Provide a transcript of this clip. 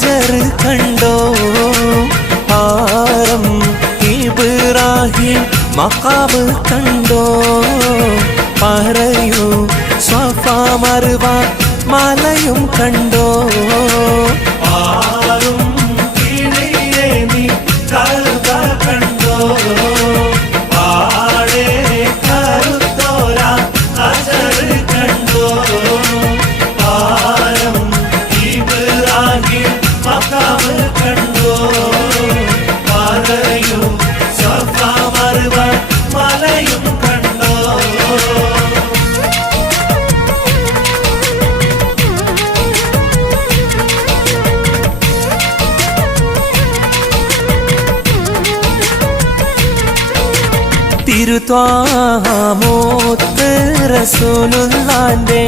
ഹജർ കണ്ടോ പാരം ഇബ്രാഹിം മഖാമ് കണ്ടോ പറയൂ സ്വഫ മർവ മലയും കണ്ടോ ആരും കിളിയേ നീ കഅബ കണ്ടോ പാടേ കരുത്തോര ഹജർ കണ്ടോ പാരം ഇബ്രാഹിം മഖാമ് കണ്ടോ പറയൂ സ്വഫ മർവ മലയും കണ്ടോ തിരുത്വാമോത്ത് റസൂലുള്ളാന്റെ